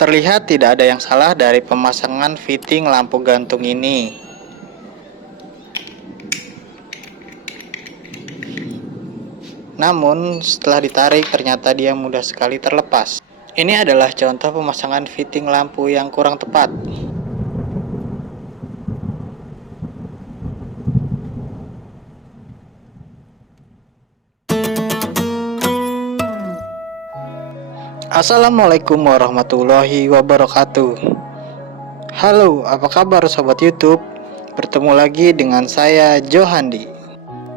Terlihat tidak ada yang salah dari pemasangan fitting lampu gantung ini. Namun setelah ditarik ternyata dia mudah sekali terlepas. Ini adalah contoh pemasangan fitting lampu yang kurang tepat. Assalamualaikum warahmatullahi wabarakatuh. Halo, apa kabar sobat YouTube? Bertemu lagi dengan saya Johandi.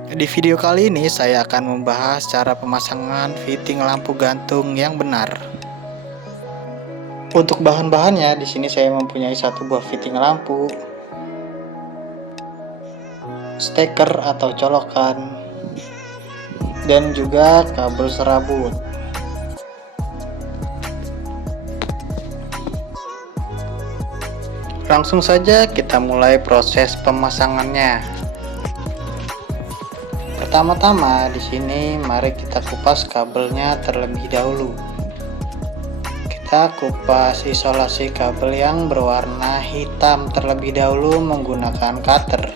Di video kali ini saya akan membahas cara pemasangan fitting lampu gantung yang benar. Untuk bahan-bahannya di sini saya mempunyai satu buah fitting lampu, steker atau colokan, dan juga kabel serabut. Langsung saja kita mulai proses pemasangannya. Pertama-tama di sini mari kita kupas kabelnya terlebih dahulu. Kita kupas isolasi kabel yang berwarna hitam terlebih dahulu menggunakan cutter.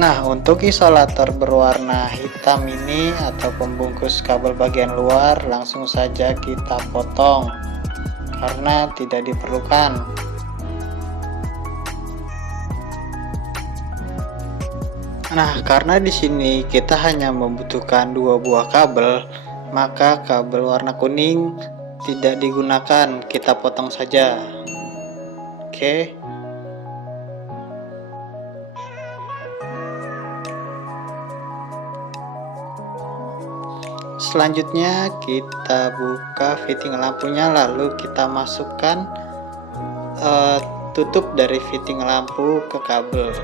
Nah, untuk isolator berwarna hitam ini atau pembungkus kabel bagian luar langsung saja kita potong karena tidak diperlukan. Nah, karena di sini kita hanya membutuhkan dua buah kabel, maka kabel warna kuning tidak digunakan, kita potong saja. Oke. Selanjutnya kita buka fitting lampunya, lalu kita masukkan tutup dari fitting lampu ke kabel.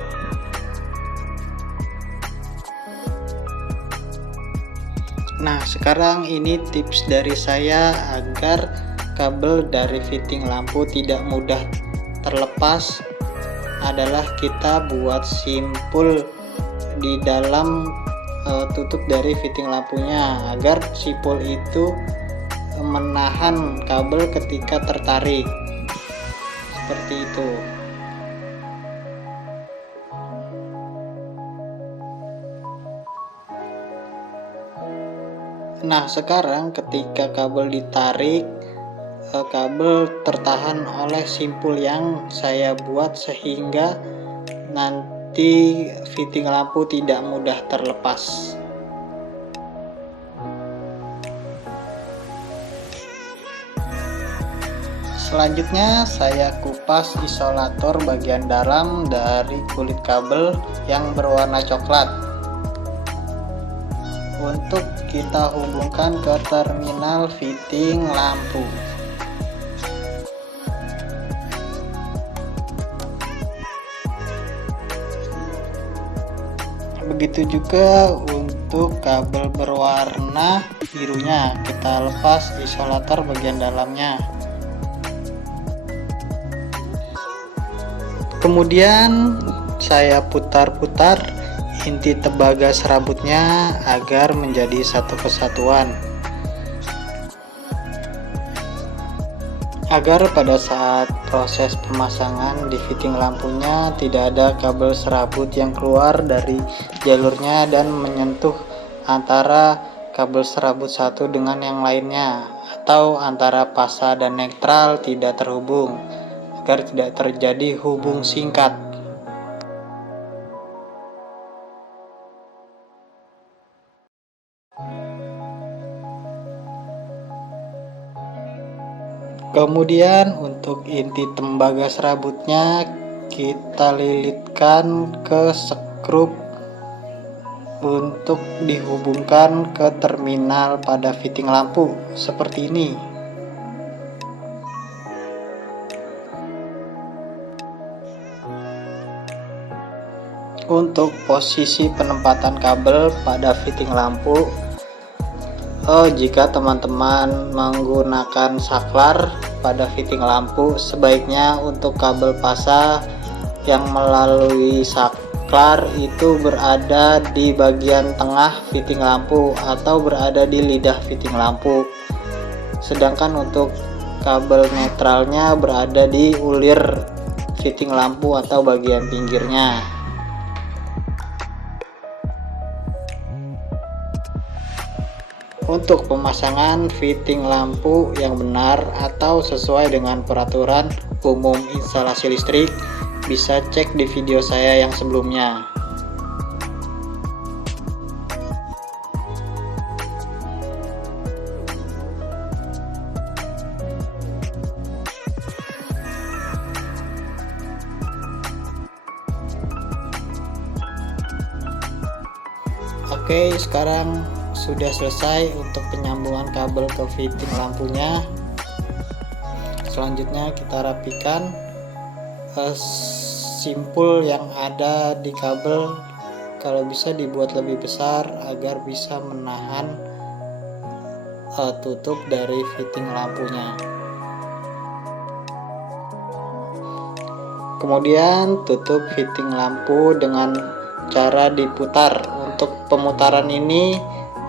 Nah, sekarang ini tips dari saya agar kabel dari fitting lampu tidak mudah terlepas adalah kita buat simpul di dalam tutup dari fitting lampunya agar simpul itu menahan kabel ketika tertarik, seperti itu. Nah, sekarang ketika kabel ditarik, kabel tertahan oleh simpul yang saya buat sehingga nanti fitting lampu tidak mudah terlepas. Selanjutnya saya kupas isolator bagian dalam dari kulit kabel yang berwarna coklat untuk kita hubungkan ke terminal fitting lampu. Begitu juga untuk kabel berwarna birunya, kita lepas isolator bagian dalamnya. Kemudian saya putar-putar inti tembaga serabutnya agar menjadi satu kesatuan, agar pada saat proses pemasangan di fitting lampunya tidak ada kabel serabut yang keluar dari jalurnya dan menyentuh antara kabel serabut satu dengan yang lainnya, atau antara pasa dan netral tidak terhubung, agar tidak terjadi hubung singkat. Kemudian untuk inti tembaga serabutnya kita lilitkan ke skrup untuk dihubungkan ke terminal pada fitting lampu seperti ini. Untuk posisi penempatan kabel pada fitting lampu, jika teman-teman menggunakan saklar pada fitting lampu, sebaiknya untuk kabel pasa yang melalui saklar itu berada di bagian tengah fitting lampu atau berada di lidah fitting lampu, sedangkan untuk kabel netralnya berada di ulir fitting lampu atau bagian pinggirnya. Untuk pemasangan fitting lampu yang benar atau sesuai dengan peraturan umum instalasi listrik, bisa cek di video saya yang sebelumnya. Oke, sekarang sudah selesai untuk penyambungan kabel ke fitting lampunya. Selanjutnya kita rapikan simpul yang ada di kabel, kalau bisa dibuat lebih besar agar bisa menahan tutup dari fitting lampunya. Kemudian tutup fitting lampu dengan cara diputar. Untuk pemutaran ini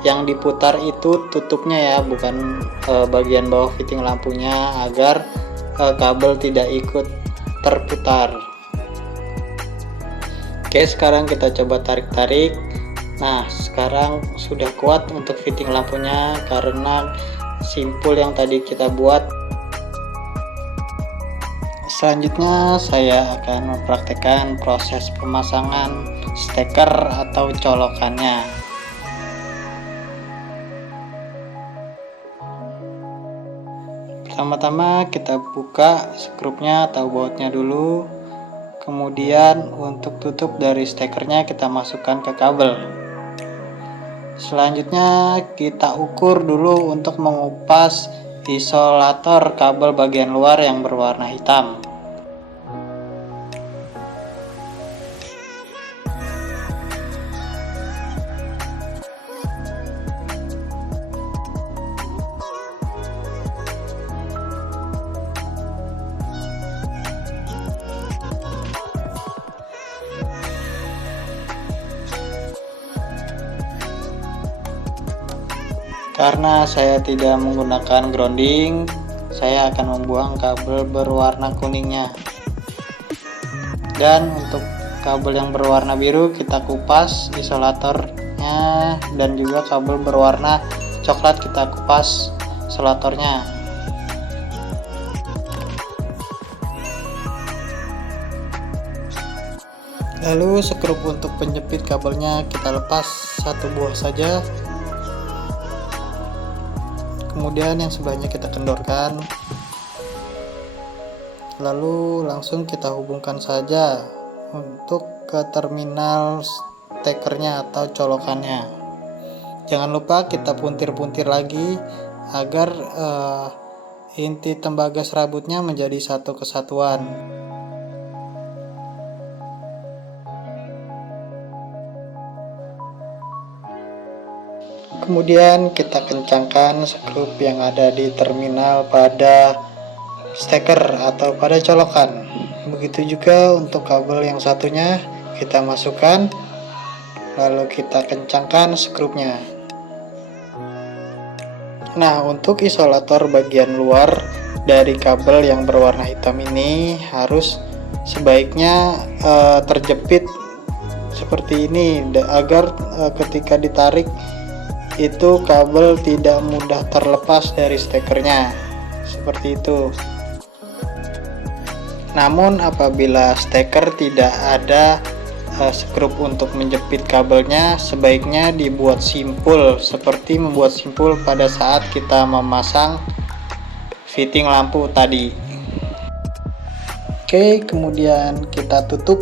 yang diputar itu tutupnya ya, bukan bagian bawah fitting lampunya, agar kabel tidak ikut terputar. Oke, sekarang kita coba tarik-tarik. Nah, sekarang sudah kuat untuk fitting lampunya karena simpul yang tadi kita buat. Selanjutnya saya akan mempraktekkan proses pemasangan steker atau colokannya. Pertama-tama kita buka skrupnya atau bautnya dulu, kemudian untuk tutup dari stekernya kita masukkan ke kabel. Selanjutnya kita ukur dulu untuk mengupas isolator kabel bagian luar yang berwarna hitam. Karena saya tidak menggunakan grounding, saya akan membuang kabel berwarna kuningnya. Dan untuk kabel yang berwarna biru kita kupas isolatornya, dan juga kabel berwarna coklat kita kupas isolatornya. Lalu skrup untuk penjepit kabelnya kita lepas satu buah saja. Kemudian yang sebelahnya kita kendorkan, lalu langsung kita hubungkan saja untuk ke terminal stekernya atau colokannya. Jangan lupa kita puntir-puntir lagi agar inti tembaga serabutnya menjadi satu kesatuan. Kemudian kita kencangkan skrup yang ada di terminal pada steker atau pada colokan. Begitu juga untuk kabel yang satunya kita masukkan, lalu kita kencangkan skrupnya. Nah, untuk isolator bagian luar dari kabel yang berwarna hitam ini harus sebaiknya terjepit seperti ini agar ketika ditarik itu kabel tidak mudah terlepas dari stekernya, seperti itu. Namun apabila steker tidak ada skrup untuk menjepit kabelnya, sebaiknya dibuat simpul seperti membuat simpul pada saat kita memasang fitting lampu tadi. Oke, kemudian kita tutup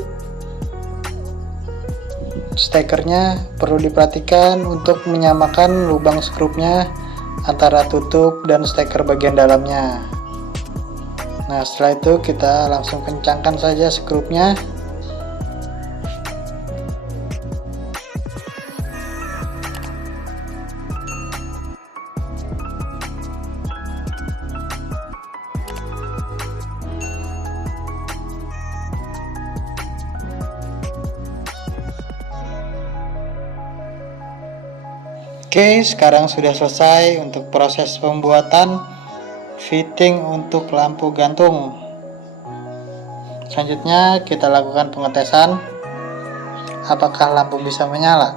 stekernya. Perlu diperhatikan untuk menyamakan lubang skrupnya antara tutup dan steker bagian dalamnya. Nah, setelah itu kita langsung kencangkan saja skrupnya. Oke, sekarang sudah selesai untuk proses pembuatan fitting untuk lampu gantung. Selanjutnya kita lakukan pengetesan apakah lampu bisa menyala.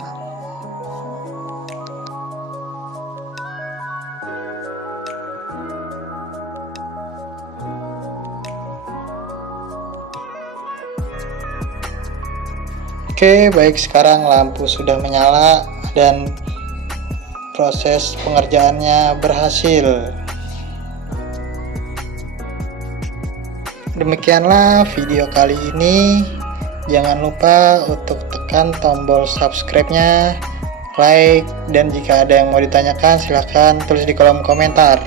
Oke, baik, sekarang lampu sudah menyala dan proses pengerjaannya berhasil. Demikianlah video kali ini. Jangan lupa untuk tekan tombol subscribe-nya, like, dan jika ada yang mau ditanyakan silahkan tulis di kolom komentar.